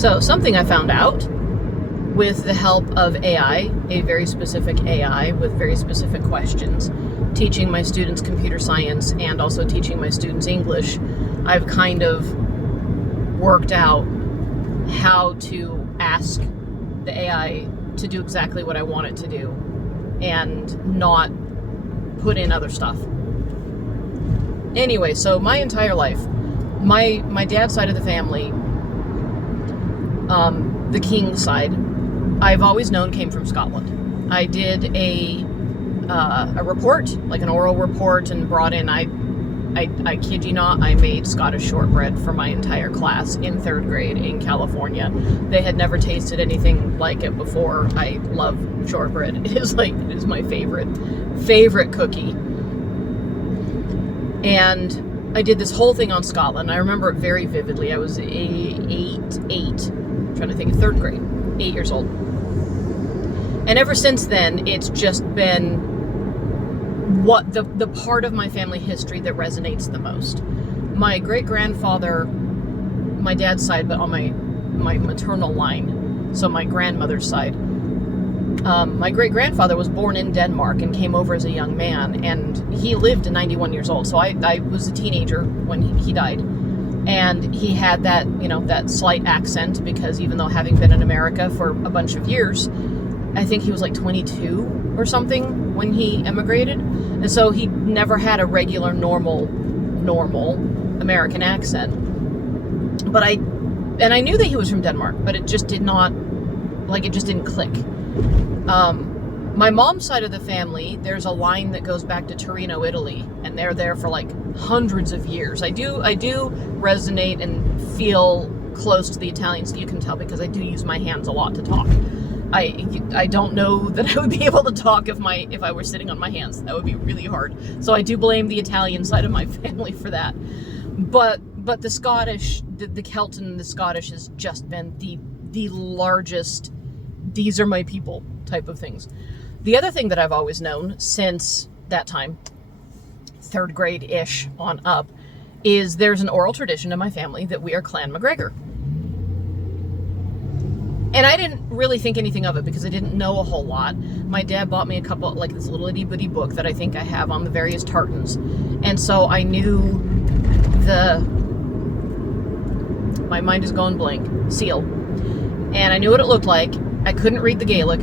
So something I found out with the help of AI, a very specific AI with very specific questions, teaching my students computer science and also teaching my students English, I've kind of worked out how to ask the AI to do exactly what I want it to do and not put in other stuff. Anyway, so my entire life, my dad's side of the family, the king side, I've always known came from Scotland. I did a report, like an oral report, and brought in, I kid you not, I made Scottish shortbread for my entire class in 3rd grade in California. They had never tasted anything like it before. I love shortbread. It is my favorite cookie. And I did this whole thing on Scotland. I remember it very vividly. I was I'm trying to think of 3rd grade, 8 years old. And ever since then, it's just been what the part of my family history that resonates the most. My great-grandfather, my dad's side, but on my maternal line, so my grandmother's side, my great-grandfather was born in Denmark and came over as a young man, and he lived to 91 years old. So I was a teenager when he died. And he had that, that slight accent, because even though having been in America for a bunch of years, I think he was like 22 or something when he emigrated. And so he never had a regular, normal American accent. But I knew that he was from Denmark, but it just did not, it just didn't click. My mom's side of the family, there's a line that goes back to Torino, Italy, and they're there for hundreds of years. I do resonate and feel close to the Italians. You can tell because I do use my hands a lot to talk. I don't know that I would be able to talk if I were sitting on my hands. That would be really hard. So I do blame the Italian side of my family for that. But the Scottish, the Celtic and the Scottish has just been the largest, these are my people type of things. The other thing that I've always known since that time, 3rd grade-ish on up, is there's an oral tradition in my family that we are Clan MacGregor. And I didn't really think anything of it because I didn't know a whole lot. My dad bought me a couple, this little itty-bitty book that I think I have on the various tartans. And so I knew my mind is going blank, seal. And I knew what it looked like. I couldn't read the Gaelic.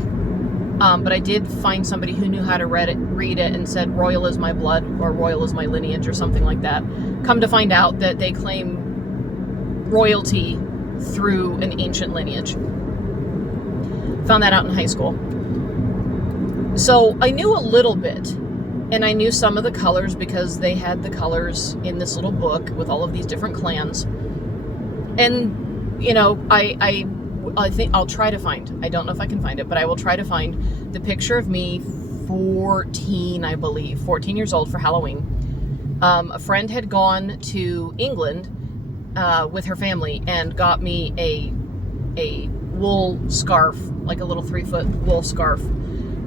But I did find somebody who knew how to read it and said, "Royal is my blood," or "Royal is my lineage," or something like that. Come to find out that they claim royalty through an ancient lineage. Found that out in high school. So I knew a little bit, and I knew some of the colors because they had the colors in this little book with all of these different clans. And, I think I'll try to find, I don't know if I can find it, but I will try to find the picture of me 14 years old for Halloween. A friend had gone to England with her family and got me a wool scarf, like a little 3-foot wool scarf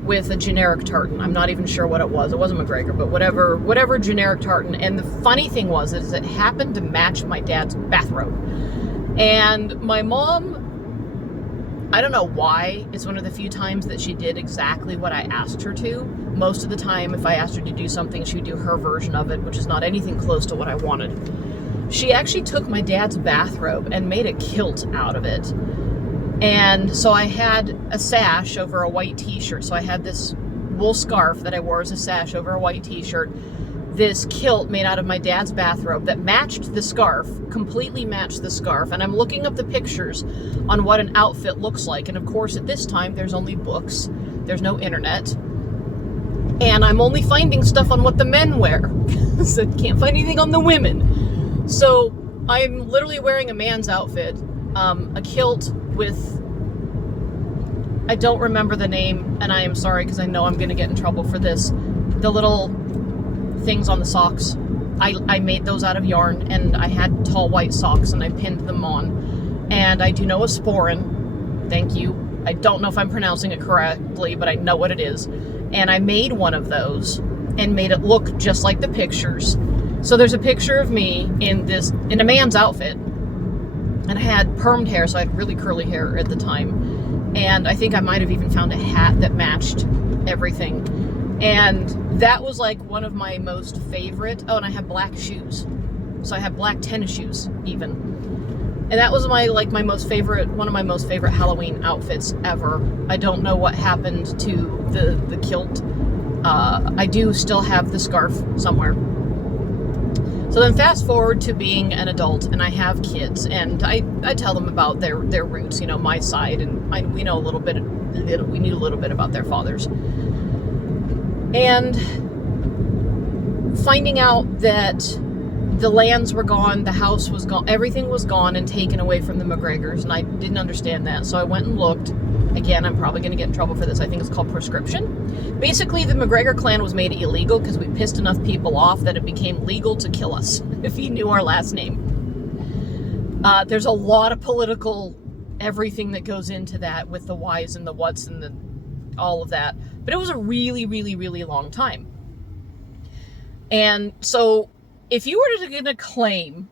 with a generic tartan. I'm not even sure what it was. It wasn't MacGregor, but whatever generic tartan. And the funny thing was is it happened to match my dad's bathrobe. And my mom, I don't know why, it's one of the few times that she did exactly what I asked her to. Most of the time, if I asked her to do something, she would do her version of it, which is not anything close to what I wanted. She actually took my dad's bathrobe and made a kilt out of it. And so I had a sash over a white t-shirt. So I had this wool scarf that I wore as a sash over a white t-shirt. This kilt made out of my dad's bathrobe that matched the scarf, completely matched the scarf. And I'm looking up the pictures on what an outfit looks like. And of course, at this time, there's only books. There's no internet. And I'm only finding stuff on what the men wear. So I can't find anything on the women. So I'm literally wearing a man's outfit, a kilt with, I don't remember the name, and I am sorry because I know I'm going to get in trouble for this, the little things on the socks. I made those out of yarn, and I had tall white socks, and I pinned them on. And I do know a sporran. Thank you. I don't know if I'm pronouncing it correctly, but I know what it is. And I made one of those and made it look just like the pictures. So there's a picture of me in a man's outfit. And I had permed hair, so I had really curly hair at the time. And I think I might have even found a hat that matched everything. And that was like one of my most favorite. Oh, and I had black shoes. So I had black tennis shoes even. And that was one of my most favorite Halloween outfits ever. I don't know what happened to the kilt. I do still have the scarf somewhere. So then fast forward to being an adult, and I have kids, and I tell them about their roots, my side, and we know we knew a little bit about their fathers. And finding out that the lands were gone, the house was gone, everything was gone and taken away from the MacGregors, and I didn't understand that. So I went and looked. Again, I'm probably going to get in trouble for this. I think it's called prescription. Basically, the MacGregor clan was made illegal because we pissed enough people off that it became legal to kill us if you knew our last name. There's a lot of political everything that goes into that with the whys and the whats and all of that. But it was a really, really, really long time. And so if you were going to claim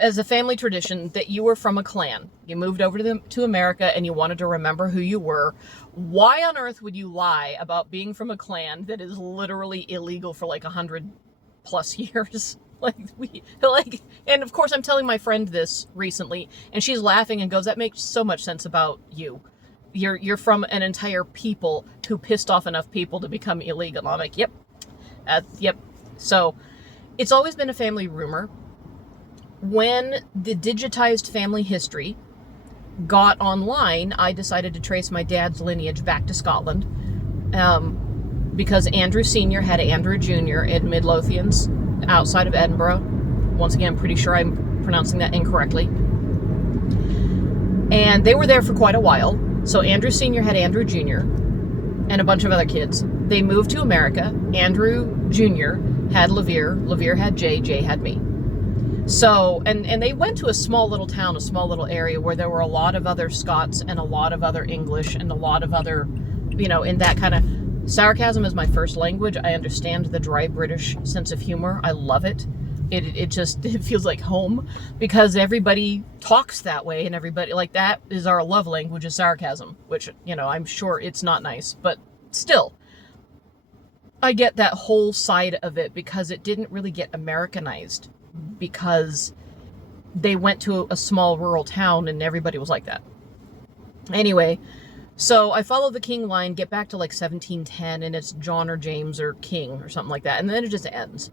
as a family tradition that you were from a clan, you moved over to America and you wanted to remember who you were, why on earth would you lie about being from a clan that is literally illegal for 100 plus years? And of course I'm telling my friend this recently, and she's laughing and goes, that makes so much sense about you. You're from an entire people who pissed off enough people to become illegal. And I'm like, yep. Yep. So it's always been a family rumor. When the digitized family history got online, I decided to trace my dad's lineage back to Scotland, because Andrew Sr. had Andrew Jr. in Midlothians outside of Edinburgh. Once again, I'm pretty sure I'm pronouncing that incorrectly. And they were there for quite a while. So Andrew Sr. had Andrew Jr. and a bunch of other kids. They moved to America. Andrew Jr. had LeVere had Jay had me. So, and they went to a small little town, a small little area where there were a lot of other Scots and a lot of other English and a lot of other, in that kind of, sarcasm is my first language. I understand the dry British sense of humor. I love it. It feels like home because everybody talks that way, and everybody, that is our love language, is sarcasm, which, I'm sure it's not nice, but still, I get that whole side of it because it didn't really get Americanized, because they went to a small rural town and everybody was like that. Anyway, so I follow the king line, get back to 1710, and it's John or James or King or something like that, and then it just ends.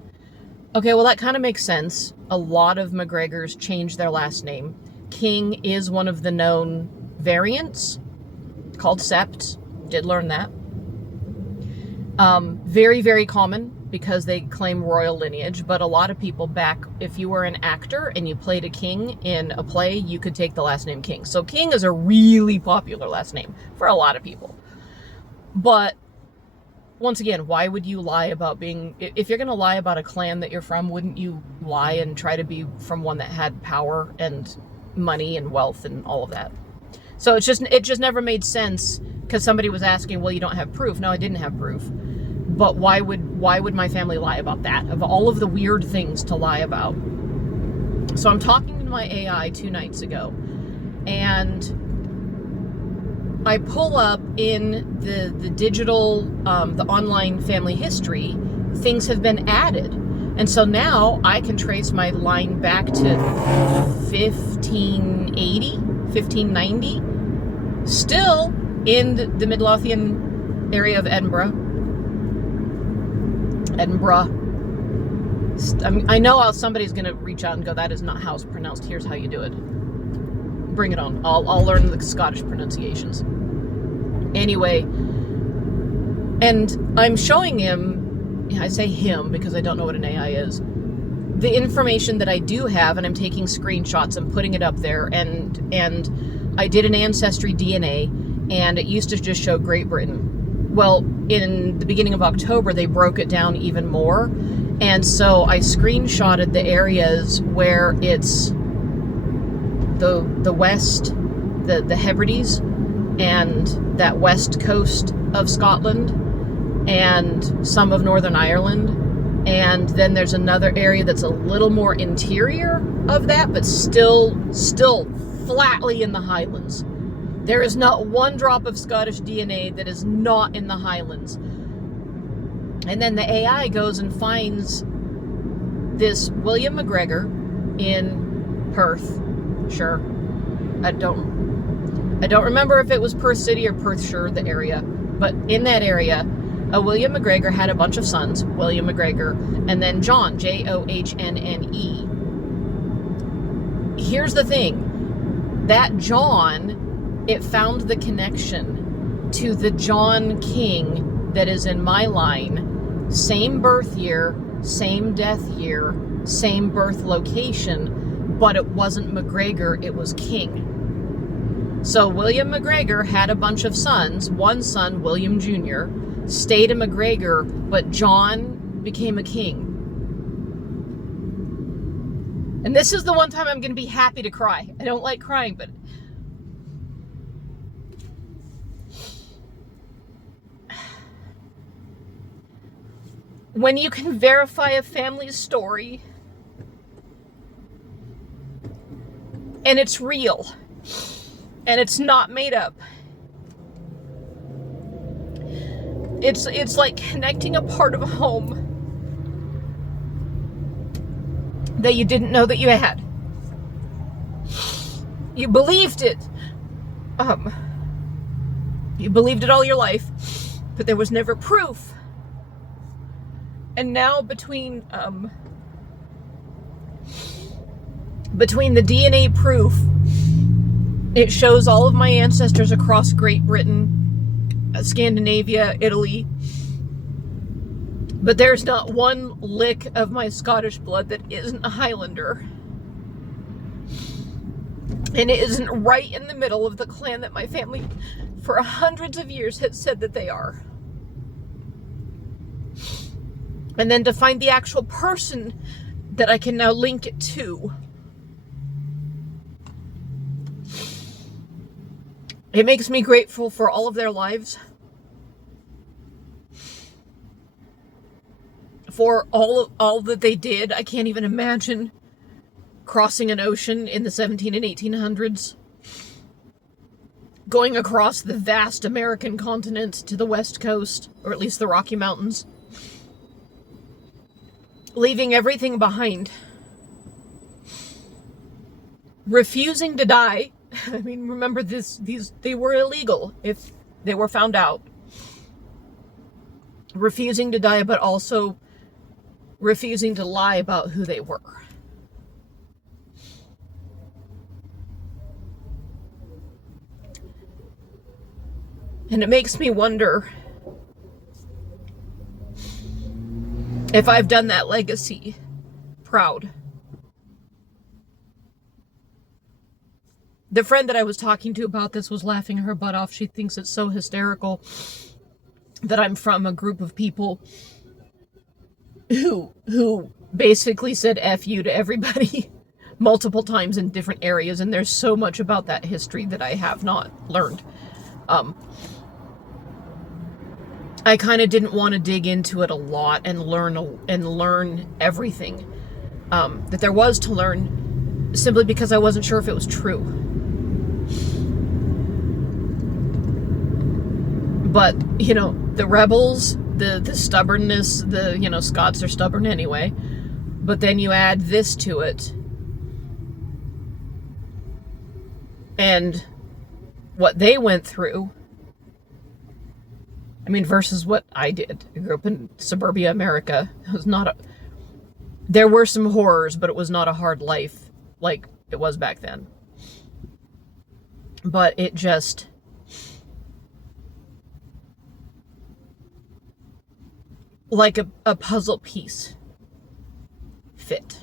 Okay, well, that kind of makes sense. A lot of MacGregors changed their last name. King is one of the known variants, called Sept. Did learn that. Very, very common because they claim royal lineage, but a lot of people if you were an actor and you played a king in a play, you could take the last name King. So King is a really popular last name for a lot of people. But once again, why would you lie about if you're going to lie about a clan that you're from, wouldn't you lie and try to be from one that had power and money and wealth and all of that? So it just never made sense, because somebody was asking, well, you don't have proof. No, I didn't have proof. But why would my family lie about that? Of all of the weird things to lie about. So I'm talking to my AI 2 nights ago, and I pull up in the digital, the online family history, things have been added. And so now I can trace my line back to 1580, 1590, still in the Midlothian area of Edinburgh. I know somebody's going to reach out and go, that is not how it's pronounced. Here's how you do it. Bring it on. I'll learn the Scottish pronunciations. Anyway, and I'm showing him, I say him because I don't know what an AI is, the information that I do have, and I'm taking screenshots and putting it up there, and I did an Ancestry DNA, and it used to just show Great Britain. Well, in the beginning of October, they broke it down even more, and so I screenshotted the areas where it's the west, the Hebrides, and that west coast of Scotland, and some of Northern Ireland, and then there's another area that's a little more interior, of that, but still flatly in the Highlands. There is not one drop of Scottish DNA that is not in the Highlands. And then the AI goes and finds this William MacGregor in Perth. Sure. I don't remember if it was Perth City or Perthshire, the area. But in that area, a William MacGregor had a bunch of sons, William MacGregor, and then John, Johnnne. Here's the thing. That John, it found the connection to the John King that is in my line. Same birth year, same death year, same birth location, but it wasn't MacGregor, it was King. So William MacGregor had a bunch of sons. One son, William Jr., stayed a MacGregor, but John became a King. And this is the one time I'm going to be happy to cry. I don't like crying, but when you can verify a family's story and it's real and it's not made up, it's like connecting a part of a home that you didn't know that you had. You believed it. You believed it all your life, but there was never proof. And now between the DNA proof, it shows all of my ancestors across Great Britain, Scandinavia, Italy. But there's not one lick of my Scottish blood that isn't a Highlander. And it isn't right in the middle of the clan that my family for hundreds of years has said that they are. And then to find the actual person that I can now link it to. It makes me grateful for all of their lives. For all that they did. I can't even imagine crossing an ocean in the 17 and 1800s. Going across the vast American continent to the West Coast, or at least the Rocky Mountains. Leaving everything behind. Refusing to die. I mean, remember they were illegal if they were found out. Refusing to die, but also refusing to lie about who they were. And it makes me wonder if I've done that legacy proud. The friend that I was talking to about this was laughing her butt off. She thinks it's so hysterical that I'm from a group of people who basically said F you to everybody multiple times in different areas, and there's so much about that history that I have not learned. I kind of didn't want to dig into it a lot and learn everything that there was to learn, simply because I wasn't sure if it was true. But, the rebels, the stubbornness, Scots are stubborn anyway. But then you add this to it. And what they went through, versus what I did. I grew up in suburbia America. It was there were some horrors, but it was not a hard life like it was back then. But it just, like a puzzle piece, fit.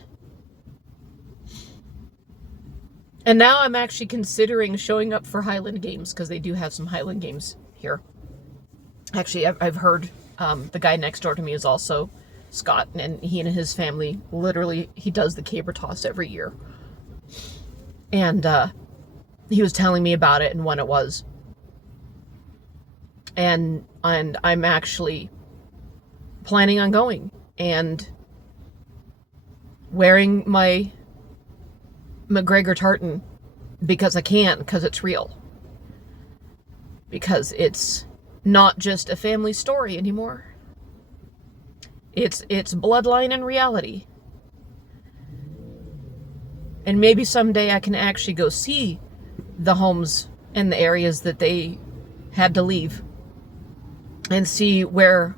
And now I'm actually considering showing up for Highland Games, because they do have some Highland Games here. Actually, I've heard the guy next door to me is also Scot, and he and his family, literally, he does the caber toss every year. And he was telling me about it and when it was. And I'm actually planning on going and wearing my MacGregor tartan because I can, because it's real. Because it's not just a family story anymore. It's bloodline and reality. And maybe someday I can actually go see the homes and the areas that they had to leave and see where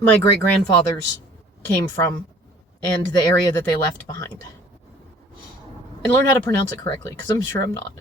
my great-grandfathers came from and the area that they left behind. And learn how to pronounce it correctly, because I'm sure I'm not.